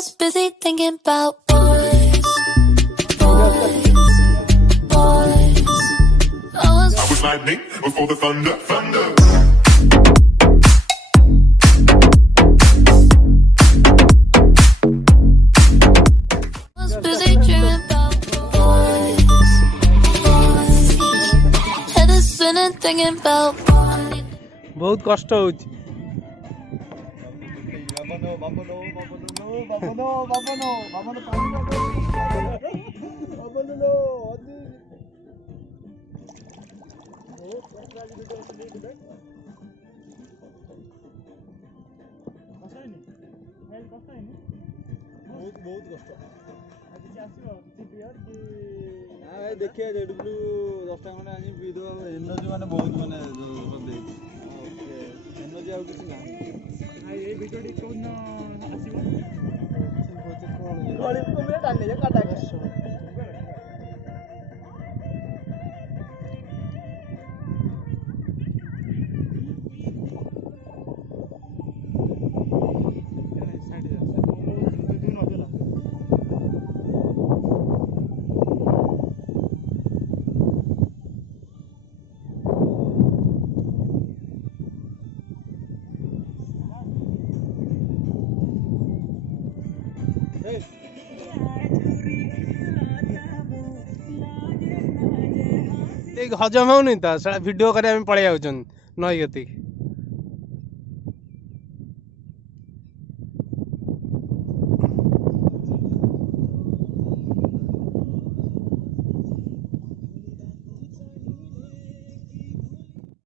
was busy thinking about boys. I was lightning before the thunder. busy dreaming about boys. Head is spinning thinking about boys. बहुत कष्ट होची देखिए JW 10 टा खंडे आनी P दो एनर्जी माने बहुत माने दे एनर्जी आउ किछ ना ए वीडियो कोन आसीबो गली को मेरे डालने जा काटा के हजम होनी वीडियो करने पड़े जाऊँ नई गति